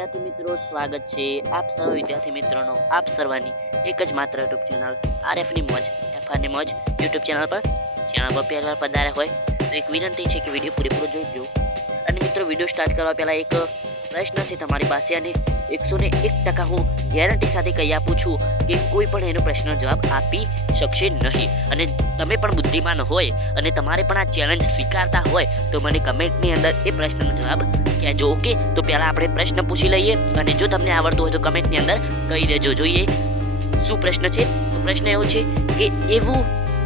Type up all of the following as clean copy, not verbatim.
વિદ્યાર્થી મિત્રો, સ્વાગત છે આપ સર્વ વિદ્યાર્થી મિત્રોનો આપ સર્વની એક જ માત્ર યુટ્યુબ ચેનલ આરએફની મોજ એફઆરની મોજ યુટ્યુબ ચેનલ પર પહેલી વાર પધાર્યા હોય તો એક વિનંતી છે કે વિડીયો પૂરેપૂરો જોજો. અને મિત્રો, વિડીયો સ્ટાર્ટ કરવા પહેલાં એક પ્રશ્ન છે તમારી પાસે, અને 101% હું ગેરંટી સાથે કહી આપું છું કે કોઈ પણ એનો પ્રશ્નનો જવાબ આપી શકશે નહીં. અને તમે પણ બુદ્ધિમાન હોય અને તમારે પણ આ ચેલેન્જ સ્વીકારતા હોય તો મને કમેન્ટની અંદર એ પ્રશ્નનો જવાબ કહેજો. ઓકે, તો પહેલાં આપણે પ્રશ્ન પૂછી લઈએ, અને જો તમને આવડતું હોય તો કમેન્ટની અંદર કહી દેજો. જોઈએ શું પ્રશ્ન છે. તો પ્રશ્ન એવો છે કે એવું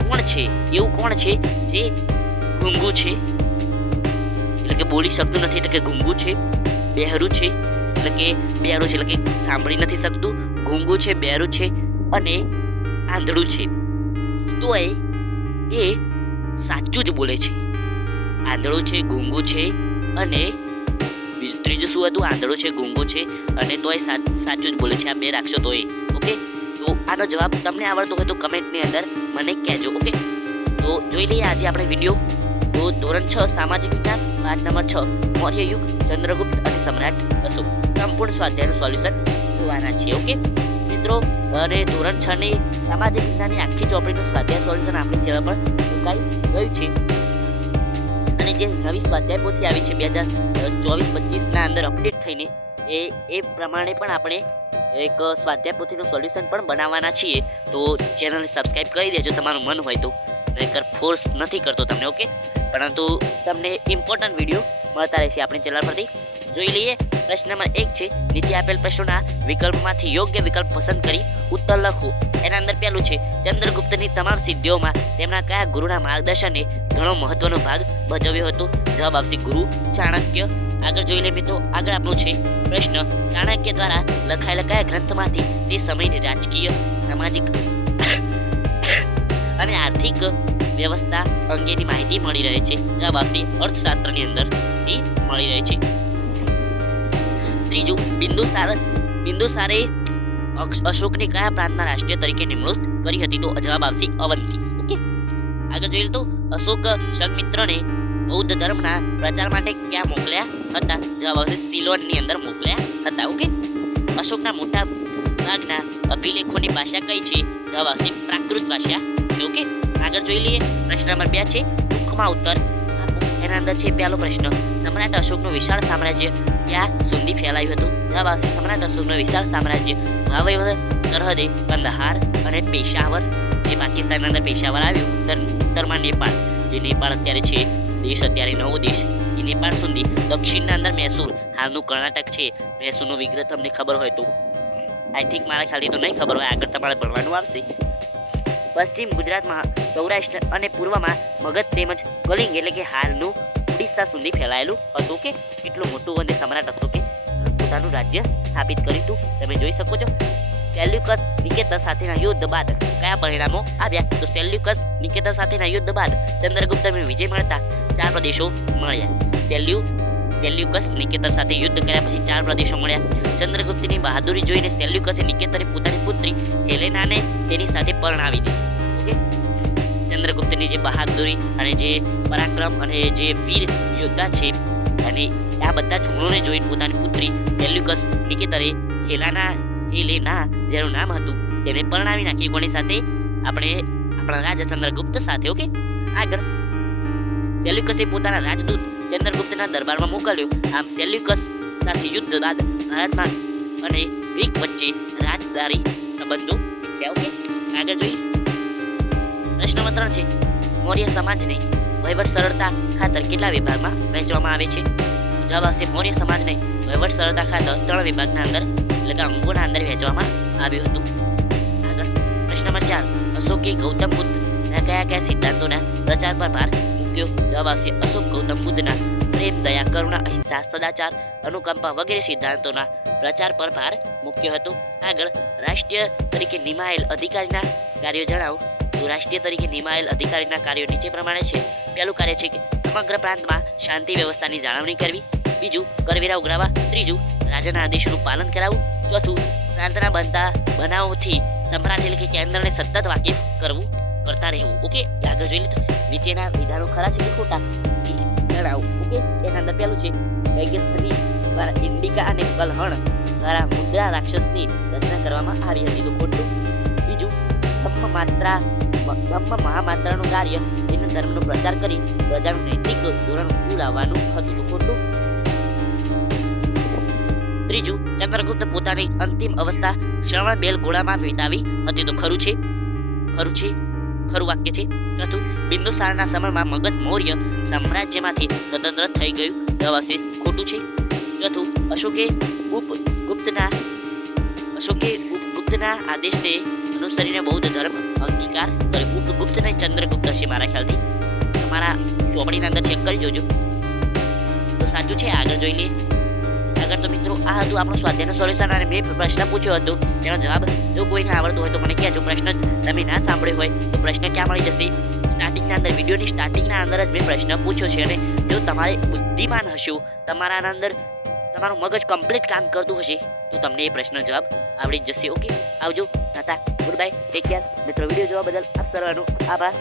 કોણ છે જે ગુંગુ છે, એટલે કે બોલી શકતું નથી, એટલે કે ગુંગુ છે. બહેરું છે, એટલે કે સાંભળી નથી શકતું. ગુંગુ છે, બહેરું છે અને આંધળું છે. તો એ સાચું જ બોલે છે. આંધળું છે, ગુંગુ છે અને ત્રીજું શું હતું? આંધળું છે, ગુંગુ છે અને તોય સાચું જ બોલે છે. આ બે રાખશો તોય. ઓકે, તો આનો જવાબ તમને આવડતો હોય તો કમેન્ટની અંદર મને કહેજો. ઓકે, તો જોઈ લઈએ આજે આપણે વિડીયો. તો ધોરણ 6 સામાજિક વિજ્ઞાન પાઠ નંબર 6 મૌર્ય યુગ, ચંદ્રગુપ્ત અને સમ્રાટ અશોક સંપૂર્ણ સ્વાધ્યાયનું સોલ્યુશન જોવાના છે. ઓકે મિત્રો, અને ધોરણ 6 ની સામાજિક વિજ્ઞાનની આખી ચોપડીનું સ્વાધ્યાય સોલ્યુશન આપણી ચેનલ પર મુકાઈ ગયું છે. અને જે નવી સ્વાધ્યાય પોથી આવી છે 2024-25 ના અંદર અપડેટ થઈને એ પ્રમાણે પણ આપણે એક સ્વાધ્યાય પોથીનું સોલ્યુશન પણ બનાવવાના છીએ. તો ચેનલને સબસ્ક્રાઇબ કરી દેજો તમારું મન હોય તો. નહીંતર ફોર્સ નથી કરતો તમને. ઓકે, પરંતુ તમને ઇમ્પોર્ટન્ટ વિડીયો મળતા રહેશે આપણી ચેનલ પરથી. જોઈ લઈએ. પ્રશ્ન નંબર 1 છે, નીચે આપેલ પ્રશ્નોના વિકલ્પમાંથી યોગ્ય વિકલ્પ પસંદ કરી ઉત્તર લખો. એના અંદર પહેલું છે, ચંદ્રગુપ્તની તમામ સિદ્ધિઓમાં તેમના કયા ગુરુના માર્ગદર્શને ઘણો મહત્વનો ભાગ ભજવ્યો હતો? જવાબ આવશે ગુરુ ચાણક્ય. આગળ જોઈ લે મિત્રો. આગળ આપણું છે પ્રશ્ન, ચાણક્ય દ્વારા લખાયેલા કયા ગ્રંથમાંથી તે સમયની રાજકીય, સામાજિક અને આર્થિક વ્યવસ્થા અંગેની માહિતી મળી રહે છે? જવાબ આવશે અર્થશાસ્ત્રની અંદરથી મળી રહે છે. ત્રીજું, બિંદુસારે અશોકને કયા પ્રાંતના રાષ્ટ્રીય તરીકે નિમણૂક કરી હતી? તો જવાબ આવશે અવંતી. ઓકે, આગળ જોઈએ તો અશોક સંઘમિત્રને બૌદ્ધ ધર્મના પ્રચાર માટે ક્યાં મોકલ્યા હતા? જવાબ આવશે સિલોનની અંદર મોકલ્યા હતા. ઓકે, અશોકના મોટા ભાગના અભિલેખોની ભાષા કઈ છે? જવાબ આવશે પ્રાકૃત ભાષા. ઓકે, આગળ જોઈ લઈએ. પ્રશ્ન નંબર 2 છે, ટૂંકમાં ઉત્તર આપો. એના અંદર છે પહેલો પ્રશ્ન, સમ્રાટ અશોકનું વિશાળ સામ્રાજ્ય ક્યાં સુધી ફેલાયું હતું? જવાબ આવશે સમ્રાટ અશોકનું વિશાળ સામ્રાજ્ય વાયવ્ય સરહદે કંદહાર અને પેશાવર, જે પાકિસ્તાનની અંદર પેશાવર આવ્યું, ઉત્તરમાં નેપાળ, જે નેપાળ અત્યારે છે દેશ, અત્યારે નવો દેશ, એ નેપાળ સુધી, દક્ષિણના અંદર મૈસૂર, હાલનું કર્ણાટક છે. મૈસૂરનો વિગ્રહ તમને ખબર હોય તો. આઈ થિંક મારા ખ્યાલથી તો નહીં ખબર હોય, આગળ તમારે ભણવાનું આવશે. પશ્ચિમ ગુજરાતમાં, સૌરાષ્ટ્ર અને પૂર્વમાં મગધ તેમજ કલિંગ, એટલે કે હાલનું ઓડિશા સુધી ફેલાયેલું હતું. કે કેટલું મોટું અને સમ્રાટ અશોકે પોતાનું રાજ્ય સ્થાપિત કર્યું હતું તમે જોઈ શકો છો. સેલ્યુકસ નિકેતર સાથેના યુદ્ધ બાદ કયા પરિણામો આવ્યા? તો સેલ્યુકસ નિકેતર સાથેના યુદ્ધ બાદ ચંદ્રગુપ્તને વિજય મળતા 4 પ્રદેશો મળ્યા. સેલ્યુકસ નિકેતર સાથે યુદ્ધ કર્યા પછી 4 પ્રદેશો મળ્યા. ચંદ્રગુપ્તની બહાદુરી જોઈને સેલ્યુકસે નિકેતરે પોતાની પુત્રી હેલેનાને તેની સાથે પરણાવી દીધી. ઓકે, ચંદ્રગુપ્તની જે બહાદુરી અને જે પરાક્રમ અને જે વીર યોદ્ધા છે, અને આ બધા જ ગુણોને જોઈને પોતાની પુત્રી સેલ્યુકસ નિકેતરે હેલેના જેનું નામ હતું તેને પરણાવી નાખી. કોની સાથે? આપણા રાજા ચંદ્રગુપ્ત સાથે. ઓકે, આગળ સેલ્યુકસે પોતાના રાજદૂત ચંદ્રગુપ્તના દરબારમાં મોકલ્યો. આમ સેલ્યુકસ સાથે યુદ્ધ બાદ ભારતમાં અને ગ્રીક વચ્ચે રાજદારી સંબંધો થયા. ઓકે, આગળ જોઈએ. પ્રશ્ન નંબર 3 છે, મૌર્ય સમાજને વહીવટ સરળતા ખાતર કેટલા વિભાગમાં વહેંચવામાં આવે છે? જવાબ આવશે મૌર્ય સમાજને વહીવટ સરળતા ખાતર 3 વિભાગના અંદર, એટલે કે અંગોના અંદર વહેંચવામાં આવ્યું હતું. આગળ પ્રશ્ન નંબર 4, અશોકે ગૌતમ બુદ્ધના કયા સિદ્ધાંતોના પ્રચાર પર ભાર મૂક્યો? જવાબ આવશે અશોક ગૌતમ બુદ્ધના પ્રેમ, દયા, કરુણા, અહિંસા, સદાચાર, અનુકંપા વગેરે સિદ્ધાંતોના પ્રચાર પર ભાર મૂક્યો હતો. આગળ રાષ્ટ્રીય તરીકે નિમાયેલ અધિકારીના કાર્યો જણાવો. તો રાષ્ટ્રીય તરીકે નિમાયેલ અધિકારીના કાર્યો નીચે પ્રમાણે છે. પહેલું કાર્ય છે કે સમગ્ર પ્રાંતમાં શાંતિ વ્યવસ્થાની જાળવણી કરવી. બીજું, કરવેરા ઉઘરાવવા. ત્રીજું, રાજાના આદેશોનું પાલન કરાવવું. ચોથું, પ્રાંતના બનતા બનાવોથી સમ્રાટ, એટલે કે કેન્દ્રને સતત વાકેફ કરતા રહેવું. ઓકે, આગળ જોઈ લે. નીચેના વિધાનો ખરા છે કે ખોટા જણાવો. ઓકે, એના અંદર પહેલું છે કે દ્વારા ઇન્ડિકા અને કલહણ દ્વારા મુદ્રા રાક્ષસની રચના કરવામાં આવી હતી તો ખોટું. બીજું, ધમ્મ મહામાત્રાનું કાર્ય જૈન ધર્મનો પ્રચાર કરી પ્રજાનું નૈતિક ધોરણ ઊંચું લાવવાનું હતું તો ખોટું. ત્રીજું, ચંદ્રગુપ્ત પોતાની અંતિમ અવસ્થા શ્રવણબેલ ઘોડામાં વિતાવી હતી તો ખરું છે. ખરું વાક્ય છે. ચોથું, બિંદુસારના સમયમાં મગધ મૌર્ય સામ્રાજ્યમાંથી સ્વતંત્ર થઈ ગયું જવાશે ખોટું છે. ચોથું, અશોકે ઉપગુપ્તના આદેશને અનુસરીને બૌદ્ધ ધર્મ અંગીકાર કર્યો. ઉપગુપ્ત ને ચંદ્રગુપ્ત છે મારા ખ્યાલથી, તમારા ચોપડીના અંદર ચેક કરી જોજો. તો સાચું છે. આગળ જોઈ લઈએ. આગળ તો મિત્રો આ હતું આપણું સ્વાધ્યાયનું સોલ્યુશન અને મેં પ્રશ્ન પૂછ્યો હતો તેનો જવાબ જો કોઈને આવડતો હોય તો મને કહેજો. પ્રશ્ન તમે ના સાંભળ્યો હોય તો પ્રશ્ન ક્યાં મળી જશે? સ્ટાર્ટિંગના અંદર, વિડીયોની સ્ટાર્ટિંગના અંદર જ મેં પ્રશ્ન પૂછ્યો છે અને જો તમારે બુદ્ધિમાન હશો, તમારાના અંદર તમારું મગજ કમ્પ્લીટ કામ કરતું હશે તો તમને એ પ્રશ્નનો જવાબ આવડી જ જશે. ઓકે, આવજો, તાતા, ગુડ બાય, ટેક કેર. મિત્રો વિડીયો જોવા બદલ આપ સર્વનો આભાર.